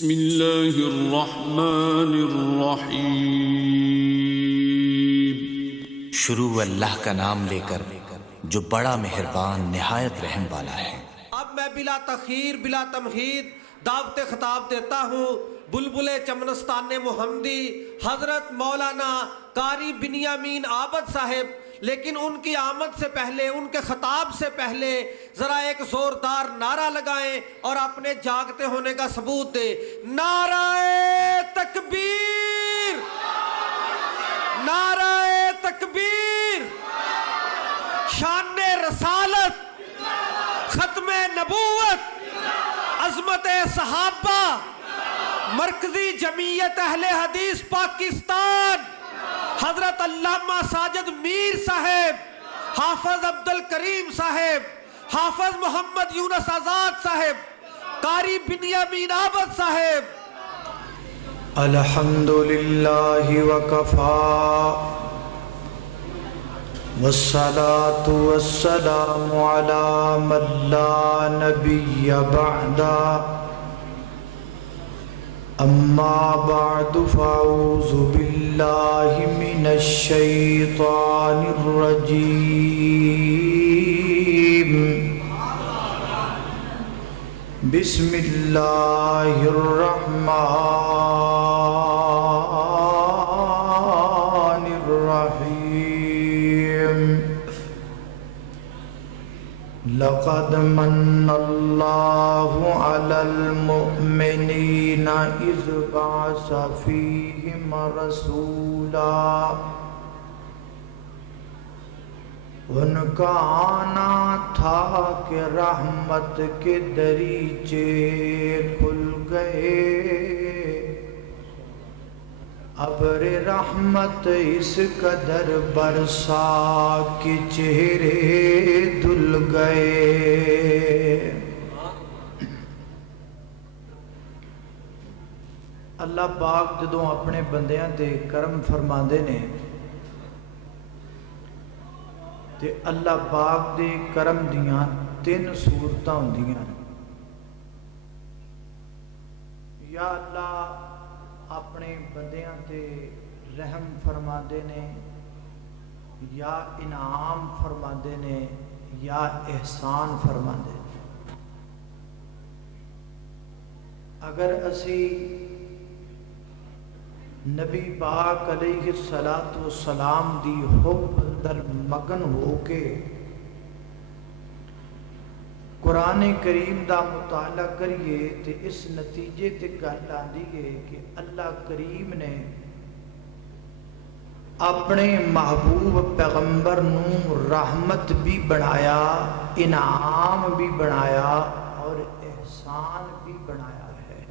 بسم اللہ الرحمن الرحیم۔ شروع اللہ کا نام لے کر جو بڑا مہربان نہایت رحم والا ہے۔ اب میں بلا تخیر بلا تمہید دعوت خطاب دیتا ہوں بلبل چمنستان محمدی حضرت مولانا قاری بنیامین عابد صاحب، لیکن ان کی آمد سے پہلے، ان کے خطاب سے پہلے ذرا ایک زوردار نعرہ لگائیں اور اپنے جاگتے ہونے کا ثبوت دیں۔ نعرہ تکبیر، نعرہ تکبیر، شان رسالت، ختم نبوت، عظمت صحابہ، مرکزی جمعیت اہل حدیث پاکستان، حضرت علامہ ساجد میر صاحب، حافظ عبدالکریم صاحب، حافظ محمد یونس آزاد صاحب، قاری بنیامین عابد صاحب۔ الحمدللہ وکفا والصلاة والسلام علی من لا نبی بعدا، اما بعد فاعوذ باللہ من الشیطان الرجیم، بسم اللہ الرحمن الرحیم۔ لقد من اللہ علی المؤمنین اذ بعث فیہم رسولا، ان کا آنا تھا کہ رحمت کے دریچے کھل گئے، ابر رحمت اس قدر برسا کہ چہرے دھل گئے۔ اللہ پاک جدوں اپنے بندیاں تے کرم فرماندے نے تے اللہ پاک دے کرم دیاں تین صورتاں ہوندیاں۔ یا اللہ اپنے بندیاں تے رحم فرماندے نے، یا انعام فرماندے نے، یا احسان فرماندے نے۔ اگر اسی نبی پاک علیہ السلام دی حب اندر مگن ہو کے قرآن کریم دا مطالعہ کریے تے اس نتیجے تے گل آندی ہے کہ اللہ کریم نے اپنے محبوب پیغمبر نو رحمت بھی بنایا، انعام بھی بنایا اور احسان بھی بنایا ہے۔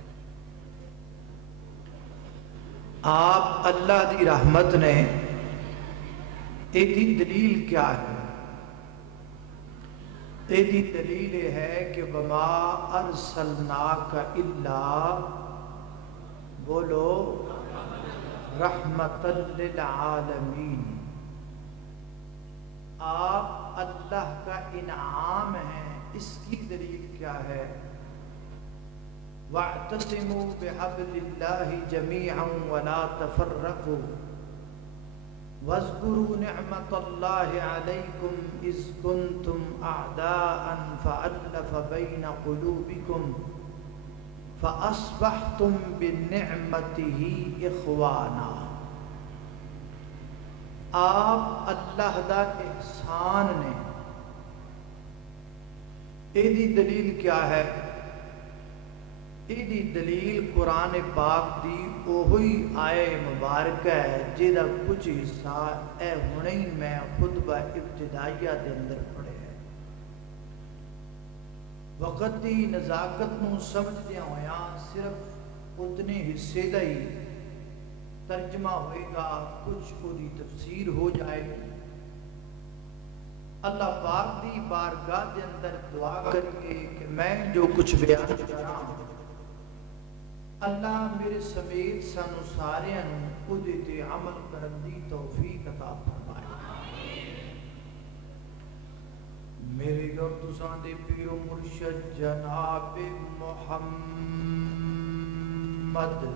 آپ اللہ دی رحمت نے ایدی دلیل کیا ہے؟ ایدی دلیل ہے کہ وما ارسلناک الا، بولو، رحمت للعالمین۔ آپ اللہ کا انعام ہیں۔ اس کی دلیل کیا ہے؟ وَاعْتَصِمُوا بِحَبْلِ اللَّهِ جَمِيعًا وَلَا تَفَرَّقُوا وَاذْكُرُوا نِعْمَةَ اللَّهِ عَلَيْكُمْ إِذْ كُنْتُمْ أَعْدَاءً فَأَلَّفَ بَيْنَ قُلُوبِكُمْ فَأَصْبَحْتُمْ بِنِعْمَتِهِ إِخْوَانًا۔ آپ اللہ دا احسان نے۔ ایدی دلیل کیا ہے؟ ایدی دلیل قرآن پاک دی اوہی آئے مبارک ہے جیدہ کچھ حصہ اے ہونے ہی میں خطبہ ابتدائیہ دے اندر پڑھے ہیں۔ وقت دی نزاکت نو سمجھ دیا ہویا صرف اتنے حصے دا ہی ترجمہ ہوئے گا، کچھ کو دی تفسیر ہو جائے گی۔ اللہ پاک دی بارگاہ دے اندر دعا کریے کہ میں جو کچھ بیان کر رہا ہوں اللہ میرے سمیت سانو سارے خودے تے عمل کرن دی توفیق عطا فرمائے۔ میرے اور تساں دے پیرو مرشد جناب محمد محمد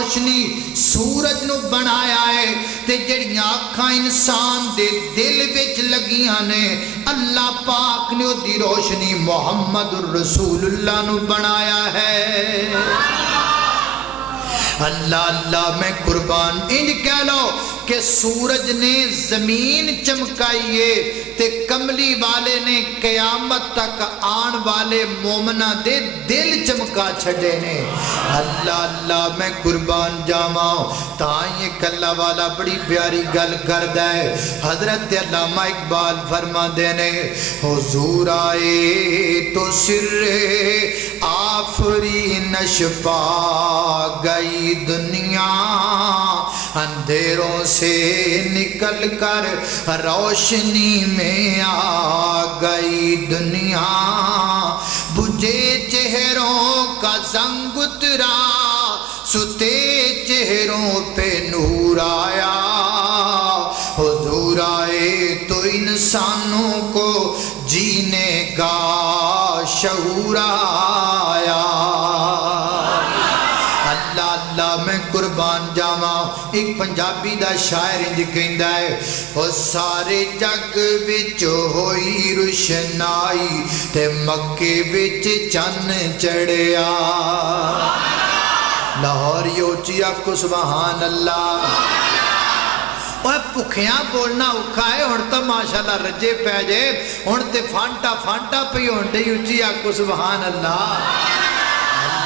روشنی سورج نو بنایا ہے تے جڑیاں اکھاں انسان دے دل وچ لگیاں نے اللہ پاک نے دی روشنی محمد الرسول اللہ نو بنایا ہے اللہ اللہ میں قربان انج کہہ لو کہ سورج نے زمین چمکائیے تے کملی والے نے قیامت تک آن والے مومنہ دے دل چمکا چھڑے نے اللہ اللہ میں قربان جاواں تاں یہ کلہ والا بڑی پیاری گل کردہ ہے حضرت علامہ اقبال فرما دینے حضور آئے تو سر آفرینش پا گئی دنیا اندھیروں سے نکل کر روشنی میں آ گئی دنیا بجھے چہروں کا زنگ اترا ستے چہروں پہ نور آیا حضور آئے تو انسانوں کو جینے کا شعور آیا اللہ اللہ میں قربان جاواں ایک پنجابی دا شاعر انج کہندا ہے او سارے جگ وچ ہوئی روشنائی تے مکے وچ چن چڑھیا لاہوری اونچی آکھو سبحان اللہ اوہ پکھیاں بولنا اوکھا ہے ہن تو ماشاءاللہ رجے پہ جائے ہن تے فانٹا پہ ہن تے اونچی آکھو سبحان اللہ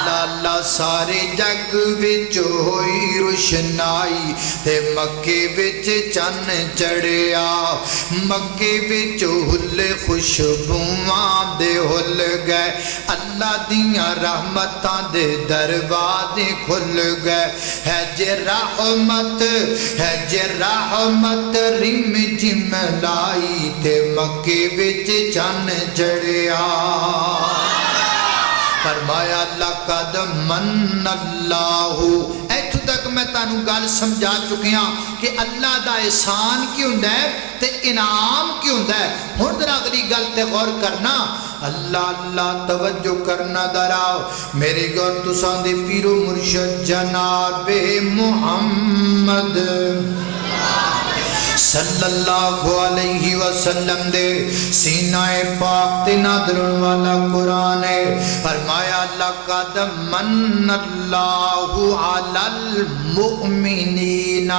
اللہ اللہ سارے جگ وچ ہوئی روشنائی تے مکے وچ چن چڑھیا مکے وچ ہل خوشبواں دے ہل گئے اللہ دیاں رحمتاں دے دروازے کھل گئے ہے جے رحمت رم جم لائی تے مکے وچ چن چڑھیا فرمایا لقد من اللہ ایتھو تک میں تانوں گل سمجھا چکیاں کہ اللہ دا احسان کی ہوندا ہے تے انعام کی ہوندا ہے ہن ذرا اگلی گل تے غور کرنا اللہ اللہ توجہ کرنا دراؤ میرے گور تساں دے پیر و مرشد جناب محمد صلی اللہ علیہ وسلم دے سینہ پاک تے نادر والا قرآن ہے فرمایا لقد من اللہ علی المؤمنین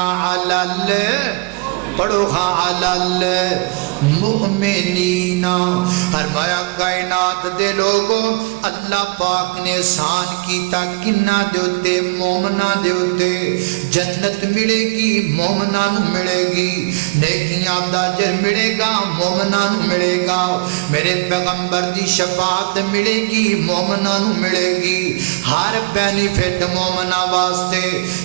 پڑھو علی المؤمنین فرمایا کائنات دے لوگوں اللہ پاک نے احسان کیتا کنہ دے ہوتے مومنہ دے ہوتے جنت ملے گی مومنہ نو ملے گی نیکیاں دا اجر ملے گا مومنہ نو ملے گا میرے پیغمبر دی شفاعت ملے گی مومنہ نو ملے گی ہر بینیفٹ مومنہ واسطے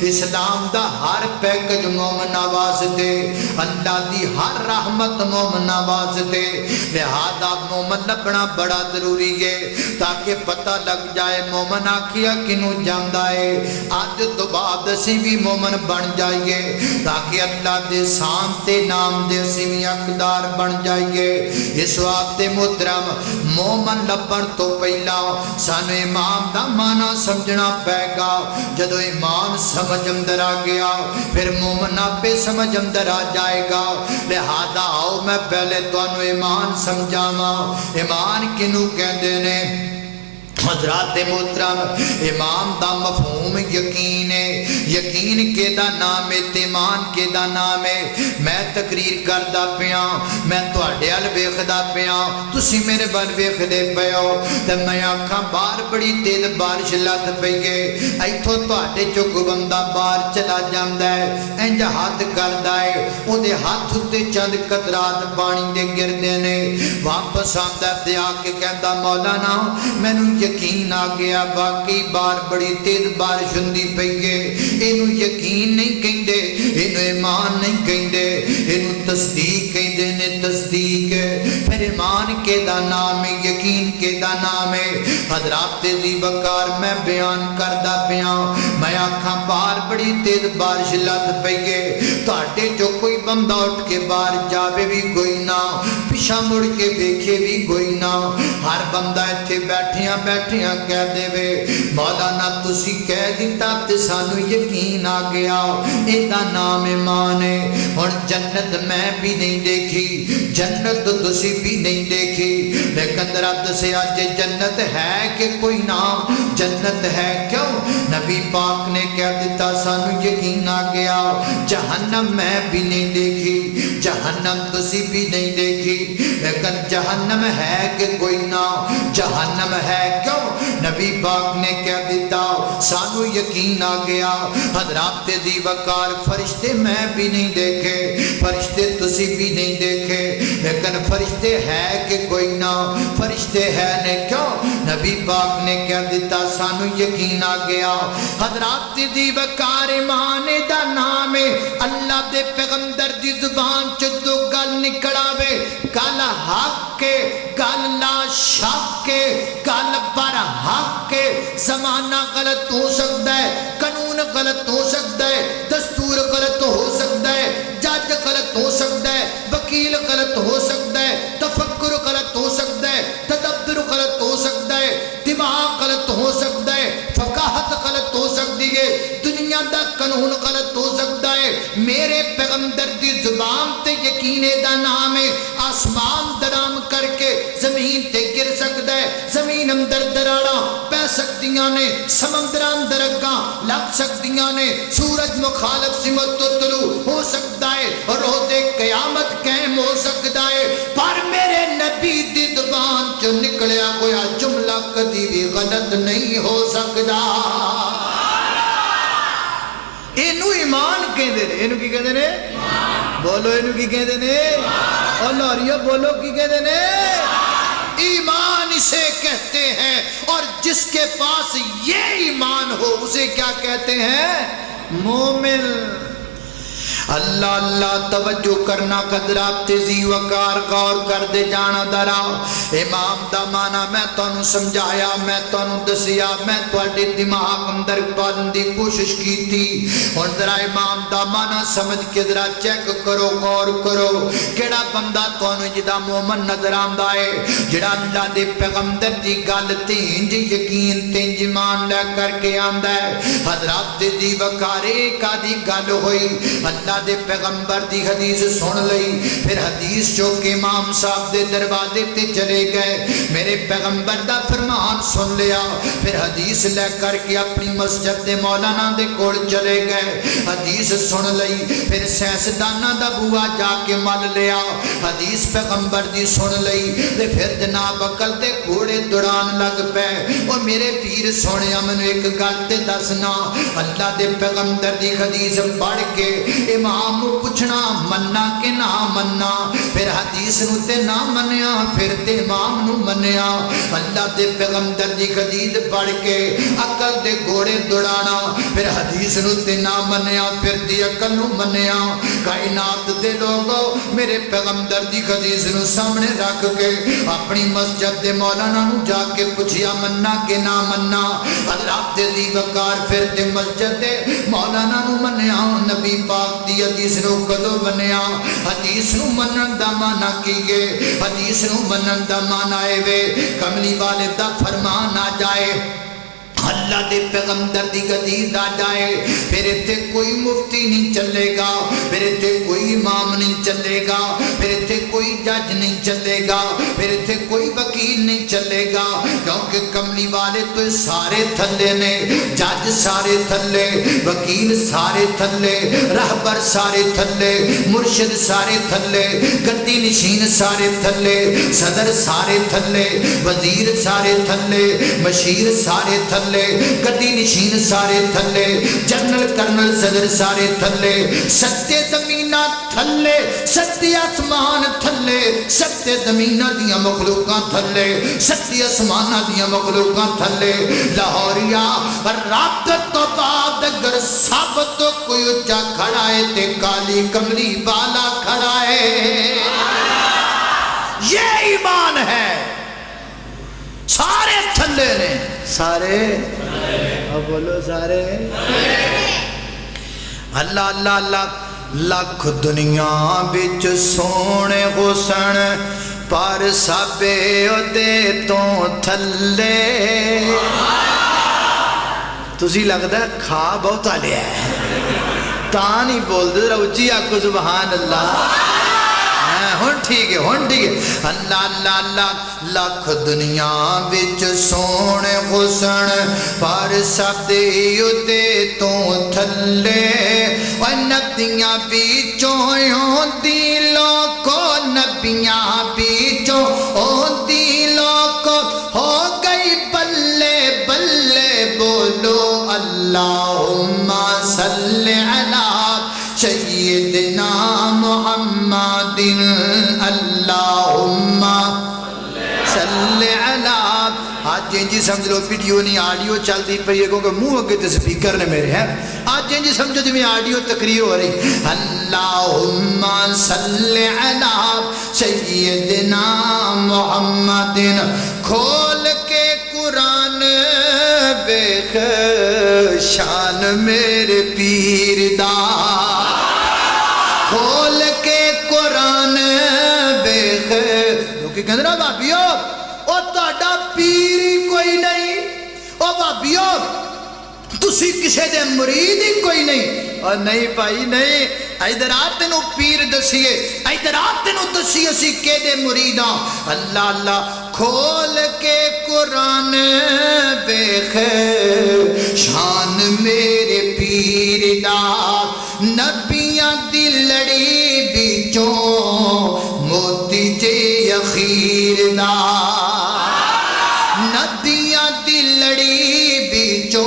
اسلام دا ہر پیکج مومنہ واسطے اللہ دی ہر رحمت مومنہ واسطے لہذا مومن لبنا بڑا ضروری ہے تاکہ پتہ لگ جائے مومن آکھیا کنو جاندہ ہے آج تو بعد اسی بھی مومن بن جائیے تاکہ اللہ دے سانتے نام دے اسی بھی اقدار بن جائیے اس وقت محترم مومن لبن تو پہلا سانو امام دا معنی سمجھنا پے گا جدو ایمان سمجھ اندر آ گیا پھر مومن پہ سمجھ اندر آ جائے گا لہذا آؤ میں پہلے تو انو ایمان سمجھاما ایمان کنو کہندے نے حضرات محترم امام دا مفہوم یقین ہے یقین کے دا نام ہے ایمان کے دا نام ہے میں تقریر کردہ پیاں میں تواڈے ال ویکھدا پیاں تسی میرے بل ویکھدے پیو تے میں آکھاں باہر بڑی تیز بارش لگ پئی ہے ایتھوں تواڈے چوں کوئی بندہ باہر چلا جاندا ہے انج ہاتھ کردا ہے اودے ہاتھ تے چند قطرات پانی دے گردے نے واپس آندا تے آ کے کہندا مولانا مینوں یقین آ گیا باقی بار بڑی تیز بارش ہوندی پئی ہے اینو یقین نہیں کہندے اینو ایمان نہیں کہندے اینو تصدیق کہندے نے تصدیق پھر ایمان کے دا نام ہے یقین کے دا نام ہے حضرات ذی وقار میں بیان کردہ پیاں میں آکھاں بار بڑی تیز بارش لگ پئی ہے تواڈے جو کوئی بندہ اٹھ کے باہر جاوے بھی کوئی نہ پیچھا مڑ کے دیکھے بھی کوئی نہ. ہر بندہ اتھے بیٹھیاں بیٹھیاں کہہ دے وے مولانا تسی کہہ دیتا تے سانو یقین آ گیا ایدہ نام ایمان ہے. ہن جنت میں بھی نہیں دیکھی, جنت تسی بھی نہیں دیکھی, لیکن رب سے آج جنت ہے کہ کوئی نہ جنت ہے. کیوں؟ نبی پاک نے کہہ دیتا سانو یقین آ گیا. جہنم میں بھی نہیں دیکھی, جہنم تسی بھی نہیں دیکھی, لیکن جہنم ہے کہ کوئی نہ جہنم ہے. کیوں؟ نبی پاک نے کہہ دیتا سانو یقین آ گیا. حضرات دی وقار فرشتے میں بھی نہیں دیکھے, فرشتے تسی بھی نہیں دیکھے, لیکن فرشتے ہے کہ کوئی نہ فرشتے ہے نے. کیوں؟ نبی پاک نے کہہ دیتا سانو یقین آ گیا. حضرات دی وقار ایمان دا نام ہے. اللہ دے پیغمبر دی زبان چدو گل نکڑاوے گل حق کے, گل لا شک کے, گل پر حق کے. زمانہ غلط ہو سکتا ہے, قانون غلط ہو سکتا ہے, دستور غلط ہو سکتا ہے, جج غلط ہو سکتا ہے, وکیل غلط ہو سکتا ہے, تفکر غلط ہو سکتا ہے, تدبر غلط ہو سکتا ہے, دماغ غلط ہو سکتا ہے, فقاہت غلط ہو سکتی ہے, دنیا دا قانون غلط ہو سکتا ہے. میرے پیغمبر دی زبان تے یقین دا نام ہے. آسمان درام کر کے زمین تے گر سکتا ہے, زمین اندر دراڑا پہ سکتیاں نے, سمندر اندر اگاں لگ سکتیاں نے, سورج مخالف سمت تو طلوع ہو سکتا ہے, روز قیامت قائم ہو سکتا ہے. پر میرے نبی دی زبان جو نکلیا ہویا جملہ کبھی بھی غلط نہیں ہو سکتا. اینو ایمان کہندے نے, اینو کی کہندے نے, بولو اینو کی کہندے نے, اور لاریو بولو کی کہندے نے, ایمان اسے کہتے ہیں. اور جس کے پاس یہ ایمان ہو اسے کیا کہتے ہیں؟ مومن. اللہ اللہ توجہ کرنا قدرات تیزی وقار غور کر دے جانا درا. امام دا مانا میں تانوں سمجھایا, میں تانوں دسیا, میں تواڈے دماغ اندر پالن دی کوشش کی تھی. اور ذرا امام دا مانا سمجھ کے ذرا چیک کرو, غور کرو. کیڑا بندہ تانوں جدا مومن نظر آندا ہے جڑا اللہ دے پیغمبر دی گل تے انج یقین تے ایمان لے کر کے آندا ہے. حضرات دی وقارے کا دی گل ہوئی, اللہ دے پیغمبر دی حدیث سن لئی, پھر حدیث جو کہ امام صاحب دے دروازے تے چلے گئے, میرے پیغمبر دا فرمان سن لیا, پھر حدیث لے کر کے اپنی مسجد دے مولانا دے کول چلے گئے, حدیث سن لئی, پھر سیاستدانہ دا بوا جا کے مل لیا, حدیث پیغمبر دی سن لئی, پھر جناب عقل دے گھوڑے دوڑان لگ پے. او میرے پیر سونیا مینوں ایک گل تے دسنا, اللہ دے پیغمبر دی حدیث پڑھ کے امام پوچھنا مننا کہ نہ مننا, پھر حدیث نو تے نہ منیا, پھر تے امام نو منیا. اللہ دے پیغمبر دی حدیث پڑھ کے عقل دے گھوڑے دوڑانا, پھر حدیث نو تے نہ منیا, پھر تے عقل نو منیا. کائنات دے لوگو میرے پیغمبر دی حدیث نو سامنے رکھ کے اپنی مسجد دے مولانا نو جا کے پوچھیا مننا کہ نہ مننا. اللہ دے دی وقار پھر تے مسجد دے مولانا نو منیا. نبی پاک دی حدیث نو کدو منیا؟ حدیث نو منن دا مانا کیے, حدیث نو منن دا مانا اے وے کملی والے دا فرمان آ جائے, اللہ دے پیغمبر دی حدیث آ جائے, پھر تے کوئی مفتی نہیں چلے گا, پھر تے کوئی امام نہیں چلے گا, پھر تے کوئی جج نہیں چلے گا, پھر تے کوئی وکیل نہیں چلے گا, کیونکہ کملی والے تو سارے تھلے نے, جج سارے تھلے, وکیل سارے تھلے, رہبر سارے تھلے, مرشد سارے تھلے, گدی نشین سارے تھلے, صدر سارے تھلے, وزیر سارے تھلے, مشیر سارے تھلے, گدی نشین سارے تھلے, جنرل کرنل صدر سارے تھلے, ستے زمینہ تھلے, ستے آسمان تھلے, ستے زمینہ دیا مخلوقاں تھلے, ستے آسمانہ دیا مخلوقاں تھلے. لاہوریا رات تو بعد اگر ثابت تو کوئی اچھا کھڑا ہے تے کالی کملی بالا کھڑا ہے. یہ ایمان ہے. سارے تھلے نے, سارے, اب بولو سارے. اللہ اللہ اللہ, لکھ دنیا بچ سونے حسن پر سبے دے تو تھلے تسی لگتا ہے کھا بہت لیا ہے تا نہیں بول دے ذرا اچھی آکو سبحان اللہ ہن ٹھیک ہے ہن ٹھیک ہے اللہ اللہ اللہ لکھ دنیا وچ سونے حسن پر سب دے تو تھلے اور نبیاں بیچوں ہوندی لوکو نبیاں بیچوں ہوندی لوکو ہو گئی بلے بلے بولو اللہم صلی علی سیدنا محمد اللہم صلی علی آج جی سمجھ لو ویڈیو نہیں آڈیو چلتی پئی ہے کیونکہ منہ اگے تے سپیکر نے میرے ہیں آج جی سمجھو جی میں آڈیو تقریر ہو رہی اللہم صلی علی سیدنا محمد کھول کے قرآن بیخ شان میرے پیر دا کھول کے قرآن بیخ لوکی کہندے نا بھابیو او تہاڈا پیر ہی کوئی نہیں او بھابیو تسی کسے دے مرید ہی کوئی نہیں اور نہیں بھائی نہیں ادھر آتے نو پیر دسیے ادھر آتے نو دسیے اسی کے دے مریداں اللہ اللہ کھول کے قرآن بیخ شان میرے پیر دا نبیاں دی لڑی بیچوں موتی جے اخیر دا نبیاں دی لڑی بیچوں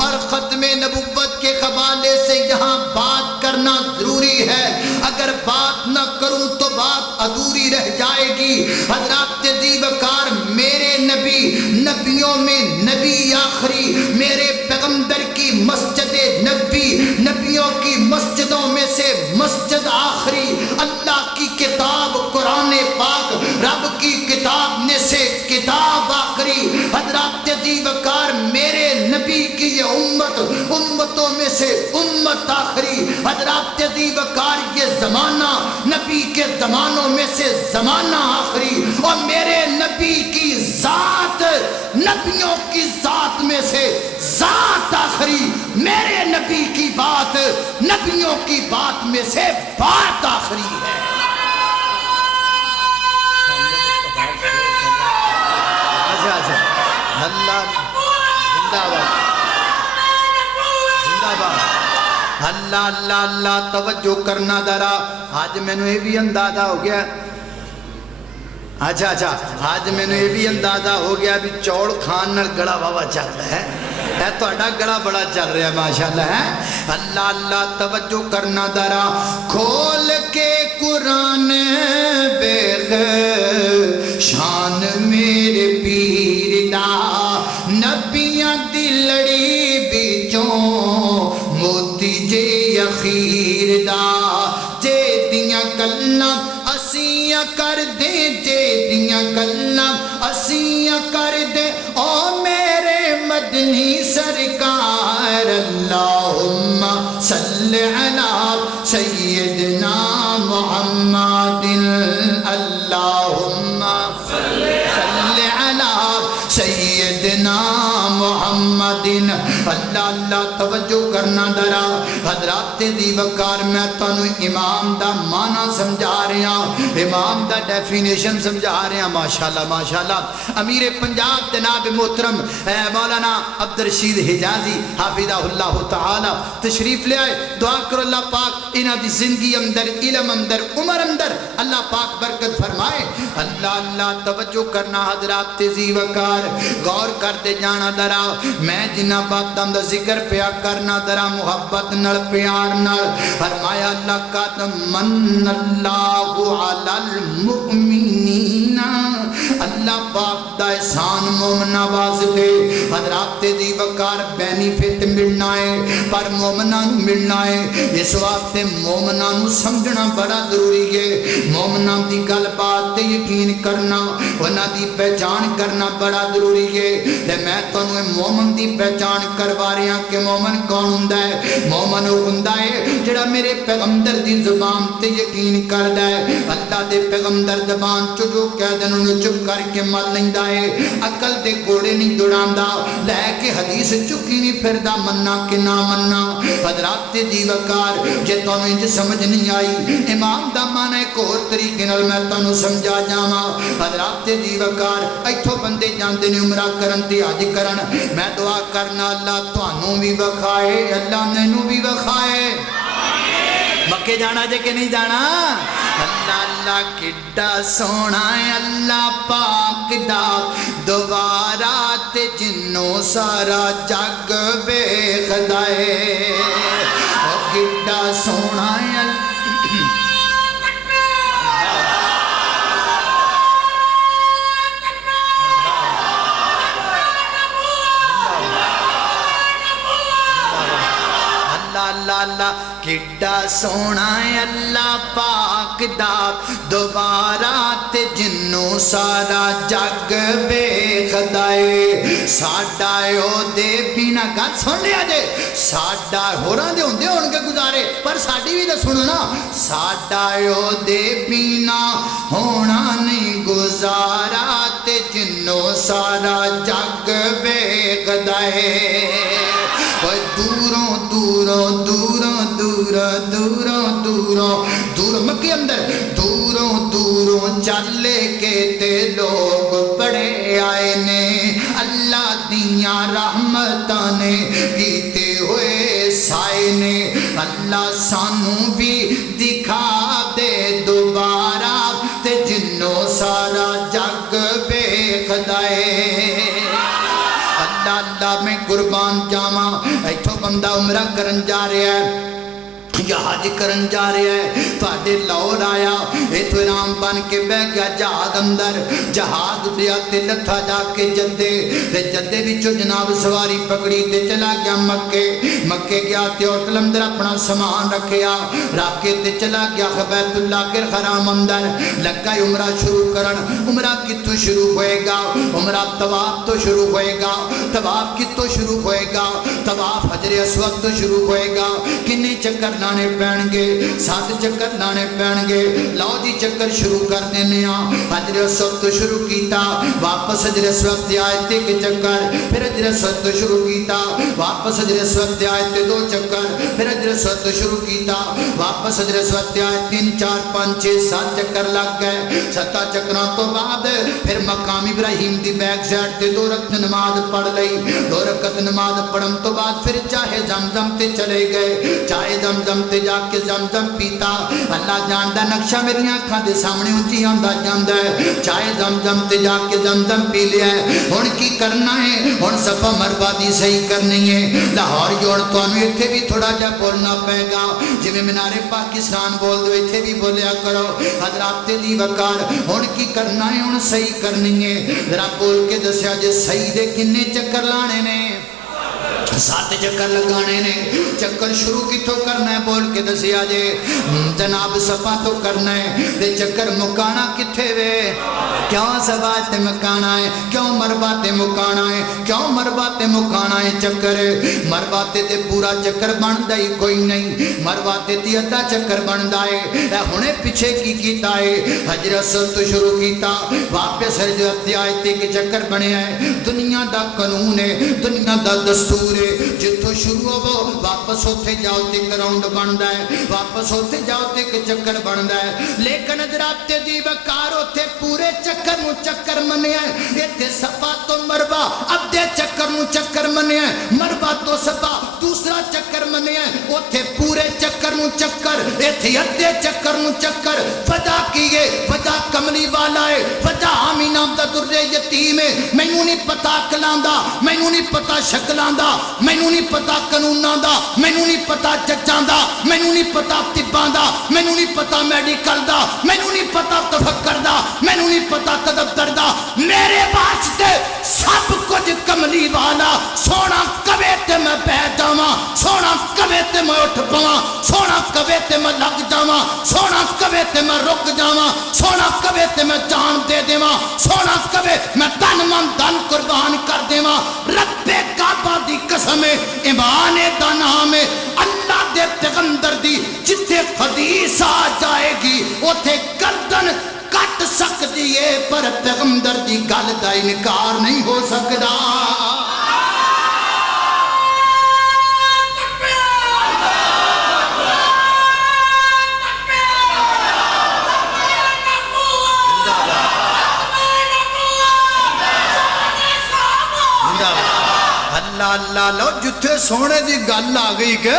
اور ختم نبوت کے حوالے سے یہاں بات کرنا ضروری ہے اگر بات نہ کروں تو بات ادھوری رہ جائے گی حضرات جزیب کار میرے نبی نبیوں میں نبی آخری میرے پیغمبر کی مسجد نبی نبیوں کی مسجدوں میں سے مسجد آخری اللہ کی کتاب قرآن پاک رب کی کتاب میں سے کتاب آخری حضرات جزیب کار میرے نبی کی یہ امت امتوں میں سے امت آخری حضرات جزیب کار یہ زمانہ نبی کے زمانوں میں سے زمانہ آخری اور میرے نبی کی ذات نبیوں کی ذات میں سے ذات آخری میرے نبی کی بات نبیوں کی بات میں سے بات آخری ہے اللہ اللہ اللہ اللہ توجہ کرنا ذرا آج میں نے یہ بھی اندازہ ہو گیا اچھا اچھا آج میں نے یہ بھی اندازہ ہو گیا بھی چوڑ کھان نال گڑا بابا چل رہا ہے تو اڈا گڑا بڑا چل رہا ہے ماشاءاللہ ہے اللہ اللہ توجہ کرنا ذرا کھول کے قرآن بیخ شان میرے پیر دا نبیاں دی لڑی بیچوں موتی جے اخیر دا جے دیاں گلاں اسیاں کر دے جے دیاں گلاں اسیاں کر دے او میرے مدنی سرکار اللہم صلی علی سیدنا محمد اللہم صلی علی سیدنا محمد اللہ اللہ توجہ کرنا ذرا حضرات دی وقار میں تانوں امام دا معنی سمجھا رہا امام دا ڈیفینیشن سمجھا رہا ماشاءاللہ ماشاءاللہ امیر پنجاب جناب محترم مولانا عبدالرشید حجازی حافظہ اللہ تعالی تشریف لے آئے دعا کرو اللہ پاک انہاں دی زندگی اندر علم اندر عمر اندر اللہ پاک برکت فرمائے اللہ اللہ توجہ کرنا حضرات دی وقار غور کر دے جانا ذرا میں جنہ باتاں دا ذکر پیا کرنا ذرا محبت نال پیار نال فرمایا لقد من اللہ علی المؤمنین اللہ پاک دا احسان مومنہ واسطے حضرات دی وقار بینیفٹ ملنا ہے پر مومنہ ملنا ہے اس واسطے مومنہ نو سمجھنا بڑا ضروری ہے مومنہ دی گل بات تے یقین کرنا انہاں دی پہچان کرنا بڑا ضروری ہے تے میں تانوں مومن دی پہچان کروا رہا کہ مومن کون ہوندا ہے مومن وہ ہوندا ہے جڑا میرے پیغمبر دی زبان تے یقین کردا ہے اللہ دے پیغمبر زبان چ جو کہہ دین انہوں چپ کر کے مان لیندا ہے عقل دے گھوڑے نہیں دوڑاندا لے کے حدیث چکی نہیں پھردا مننا کہ نہ مننا حضرات دی وقار جے تانوں انج سمجھ نہیں آئی امام دا معنی ایک اور طریقے نال میں تانوں سمجھا جاواں حضرات دی وقار ایتھوں بندے جاندے نے عمرہ کرن تے حج کرن میں دعا کرنا اللہ تانوں بھی وکھائے اللہ مینوں بھی وکھائے مکے جانا جے کہ نہیں جانا اللہ اللہ کڈا سونا ہے اللہ پاک دا دوبارہ تے جنوں سارا جگ ویکھدا ہے او کڈا سونا ہے اللہ کڈا سونا ہے اللہ پاک دا دوبارہ تے جنوں سارا جگ ویکھدا ہے ساڈا او دے بنا گل سن لیا جے ساڈا ہوراں دے ہوندے ہون گے گزارے پر ساڈی بھی تے سنو نا ساڈا او دے بنا ہونا نہیں گزارا تے جنوں سارا جگ ویکھدا ہے دوروں دوروں دوروں دوروں دوروں دوروں دور مکے اندر دوروں دوروں چلے کے تے لوگ بڑے آئے نے اللہ دیاں رحمتاں نے کیتے ہوئے سائے نے اللہ سانوں بھی دکھا دے دوبارہ تے جنوں سارا جگ ویکھدا ہے اللہ میں قربان جاواں ایتھوں بندہ عمرہ کرن جا رہا ہے یا حج کرن جا رہا ہے تواڈے لاہور آیا ایتھوں رام بن کے بہ گیا جہاز اندر جہاز اتریا تے لتھا جا کے جدے تے جدے وچوں جناب سواری پکڑی تے چلا گیا مکے گیا تے ہوٹل اندر اپنا سامان رکھیا رکھ کے تے چلا گیا بیت اللہ کے حرام اندر لگا عمرہ شروع کرن عمرہ کتوں شروع ہوئے گا عمرہ طواف تو شروع ہوئے گا طواف کتوں شروع ہوئے گا طواف حجر اسود تو شروع ہوئے گا کنے چکر لانے پین گے 7 چکر لانے پین گے لاؤ جی چکر شروع کر دینے حجر اسود تو شروع کیتا واپس حجر اسود تے آئے تے ایک چکر پھر حجر اسود تو شروع کیتا واپس حجر اسود تے آئے تے 2 چکر پھر حجر اسود تو شروع کیتا واپس حجر اسود تے آئے 3 4 5 6 7 چکر لگ گئے 7 چکراں تو بعد پھر مقام ابراہیم دی بیک سائڈ تے 2 رکعت نماز پڑھ لئی 2 رکعت نماز پڑھن تو بعد پھر چاہے زمزم تے چلے گئے چاہے زمزم تے جا کے زمزم پیتا اللہ جاندا نقشہ میری آنکھاں دے سامنے اونچی آندا جاندا ہے چاہے زمزم تے جا کے زمزم پی لیا ہے ہن کی کرنا ہے ہن صفا مروا دی صحیح کرنی ہے لاہور جوڑ تانوں ایتھے بھی تھوڑا جا بولنا پے گا جویں مینارے پاکستان بول دو ایتھے بھی بولیا کرو حضرات دی وقار ہن کی کرنا ہے ہن صحیح کرنی ہے ذرا بول کے دسیا جے صحیح دے کنے چکر لانے نے 7 چکر لگانے نے چکر شروع کتوں کرنا ہے بول کے دسیا جے جناب صفا تو کرنا ہے تے چکر مکانا کتھے وے کیوں صفا تے مکانا ہے کیوں مروا تے مکانا ہے کیوں مروا تے مکانا ہے چکر مروا تے پورا چکر بندا ہی کوئی نہیں مروا تے ادھا چکر بندا ہے اے ہنے پیچھے کی کیتا ہے حجر اسود تو شروع کیتا واپس حجر تے آئے تے ایک چکر بنیا ہے دنیا دا قانون ہے دنیا دا دستور ہے جتوں شروع ہو واپس ہوتے جاؤ تے گراؤنڈ بندا ہے واپس ہوتے جاؤ تے ایک چکر بندا ہے لیکن حضرات دی وقار ہوتے پورے چکر نو چکر منیا ہے ایتھے صفا تو مروا ادھے چکر نو چکر منیا ہے مروا تو صفا دوسرے دوسرا چکر منیا اوتھے پورے چکر نو چکر ایتھے ادھے چکر نو چکر وجہ کیے وجہ کملی والا ہے وجہ آمینہ دا در یتیم ہے مینوں نہیں پتا کلاں دا مینوں نہیں پتا شکلاں دا مینوں نہیں پتا قانوناں دا مینوں نہیں پتا ججاں دا مینوں نہیں پتا طباں دا مینوں نہیں پتا میڈیکل دا مینوں نہیں پتا تفکر دا مینوں نہیں پتا تدبر دا میرے واسطے سب کچھ کملی والا سونا کبے تے میں بیٹھ جاواں سونا کبے تے میں اٹھ پواں سونا کبے تے میں لگ جاواں سونا کبے تے میں رک جاواں سونا کبے تے میں جان دے دیواں سونا کبے میں تن من دن قربان کر دیواں رب کعبہ دی قسم ایمان دا نام اللہ دے پیغمبر دی جتھے حدیث آ جائے گی اوتھے گردن کٹ سکتی ہے پر پیغمبر دی گل دا انکار نہیں ہو سکدا اللہ اللہ لو جتھے سونے دی گل آ گئی کہ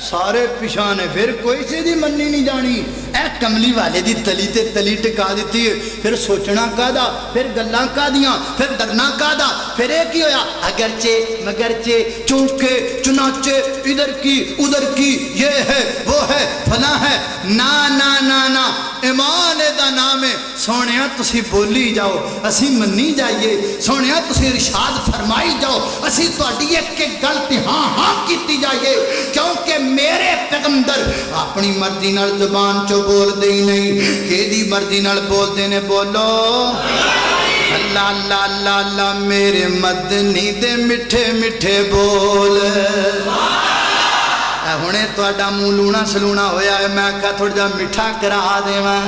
سارے پچھانے پھر کوئی سے دی مننی نہیں جانی اے کملی والے دی تلی تے تلی ٹکا دیتی ہے پھر سوچنا کا دا پھر گلاں کا دیاں پھر ڈرنا کا دا پھر ایک ہی ہویا اگرچہ مگرچہ چونکہ چنانچہ ادھر کی ادھر کی یہ ہے وہ ہے فلاں ہے نا نا نا نا ایمان دا نام ہے سونیا تسی بولی جاؤ اسی منی جائیے سونیا تسی ارشاد فرمائی جاؤ اسی تہاڈی ایک ایک گل تے ہاں ہاں کیتی جائیے کیونکہ میرے پیغمبر اپنی مرضی نال زبان چو بول دے ہی نہیں کہ دی مرضی نال بول دے نے بولو اللہ اللہ اللہ اللہ میرے مدنی دے مٹھے مٹھے بول ہونے تہاڈا منہ لونا سلونا ہویا ہے میں کہا تھوڑا جا میٹھا کرا دیواں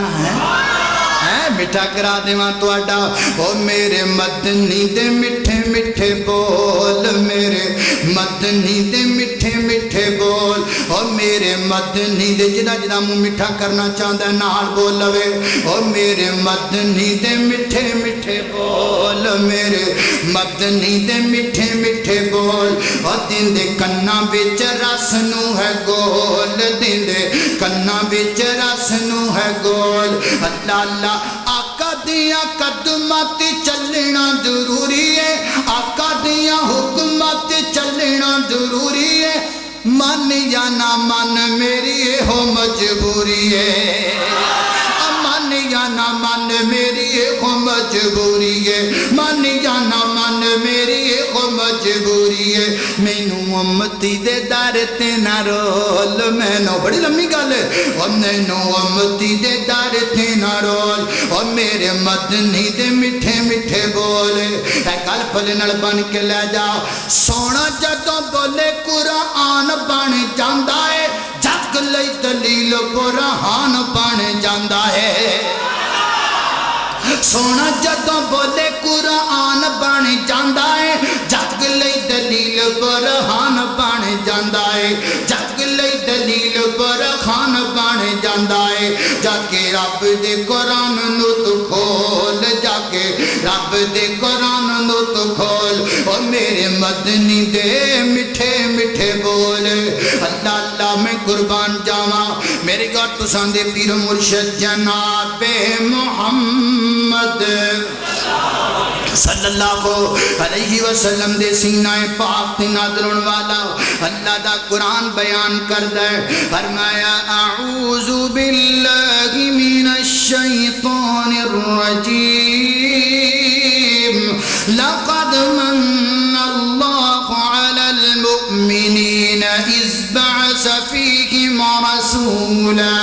میٹھا کرا دیواں تہاڈا او میرے مدنی دے مٹھے مٹھے بول میرے مدنی دے مٹھے مٹھے بول او میرے مدنی دے جدا جدا منہ میٹھا کرنا چاہندا ہے نال بول لوے او میرے مدنی دے مٹھے مٹھے بول میرے مدنی دے مٹھے مٹھے بول او دین دے کناں وچ رس نو ہے گول دین دے کناں وچ رس نو ہے گول اللہ اللہ آقا دیاں قدمات چلنا ضروری ہے آقا دیاں حکمات چلنا ضروری ہے من یا نہ من میری ہو مجبوری ہے من یا نہ من میری ہو مجبوری ہے من یا نہ من میری ہو مجبوری ہے مینوں امتی دے در تے نہ رول مینوں بڑی لمبی گل ہے او مینوں امتی دے در تے نہ رول او میرے مدنی دے میٹھے میٹھے بولے اے گل پھلے نال بن کے لے جا سونا جدوں بولے قرآن بن جاندا ہے جگ لئی دلیل برہان بن جاندا ہے سونا جدوں بولے قرآن بن جاندا ہے جگ لئی دلیل برہان بن جاندا ہے جگ لئی دلیل برہان بن جاندا ہے جا کے رب دے قرآن نو تو کھول جا کے رب دے قرآن نو تو کھول او میرے مدنی دے میٹھے میٹھے بول اللہ اللہ میں قربان جاواں میرے گھر تساں دے پیر مرشد جناب محمد صلی اللہ علیہ وسلم دے سینہ پاک تے نازل والا اللہ دا قرآن بیان کردا ہے فرمایا اعوذ باللہ من الشیطان الرجیم لقد من اللہ علی المؤمنین اذ بعث فیہم رسولا